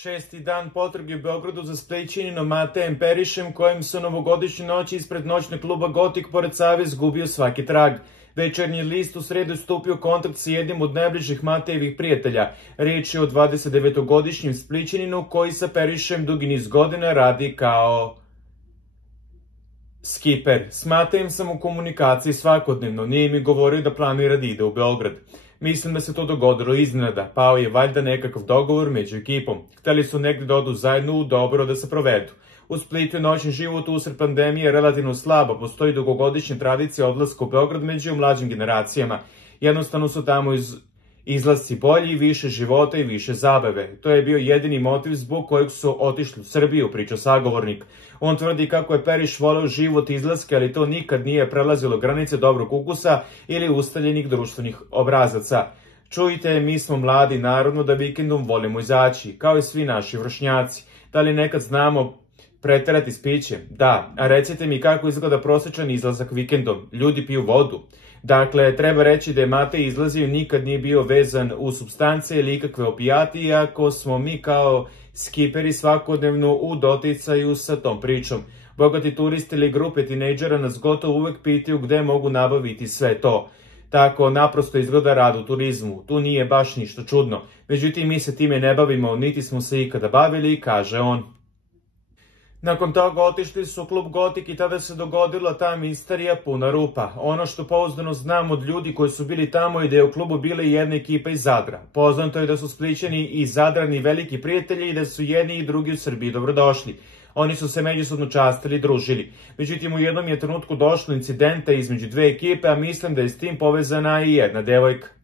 Šesti dan potrage u Beogradu za Splićaninom Matejem Perišem, kojim se u novogodišnju noći ispred noćnog kluba Gotik pored Save izgubio svaki trag. Večernji list u sredu je stupio u kontakt sa jednim od najbližih Matejevih prijatelja. Riječ je o 29-godišnjem Splićaninu koji sa Perišem dugi niz godina radi kao skiper. S Matejem sam u komunikaciji svakodnevno, nije mi govorio da planira da ide u Beograd. Mislim da se to dogodilo iznenada, pao je valjda nekakav dogovor među ekipom. Hteli su negdje da odu zajedno u dobro da se provedu. U Splitu je noćni život usred pandemije relativno slabo, postoji dugogodišnja tradicija odlaska u Beograd među mlađim generacijama. Jednostavno su tamo izlasci bolji, više života i više zabave. To je bio jedini motiv zbog kojeg su otišli u Srbiju, priča sagovornik. On tvrdi kako je Periš voleo život izlaske, ali to nikad nije prelazilo granice dobrog ukusa ili ustaljenih društvenih obrazaca. Čujte, mi smo mladi, naravno da vikendom volimo izaći, kao i svi naši vršnjaci. Da li nekad znamo preterati s pićem? Da, a recite mi kako izgleda prosječan izlazak vikendom. Ljudi piju vodu. Dakle, treba reći da je Matej izlazio i nikad nije bio vezan u supstance ili ikakve opijati, iako smo mi kao skiperi svakodnevno u doticaju sa tom pričom. Bogati turisti ili grupe tinejdžera nas gotovo uvek pitaju gde mogu nabaviti sve to. Tako naprosto izgleda rad u turizmu. Tu nije baš ništa čudno. Međutim, mi se time ne bavimo, niti smo se ikada bavili, kaže on. Nakon toga otišli su u klub Gotik i tada se dogodila ta misterija puna rupa. Ono što pouzdano znam od ljudi koji su bili tamo je da je u klubu bila i jedna ekipa iz Zadra. Poznato je da su Splićani i Zadrani veliki prijatelji i da su jedni i drugi u Srbiji dobrodošli. Oni su se međusobno častili i družili. Međutim, u jednom je trenutku došlo incidenta između dve ekipe, a mislim da je s tim povezana i jedna devojka.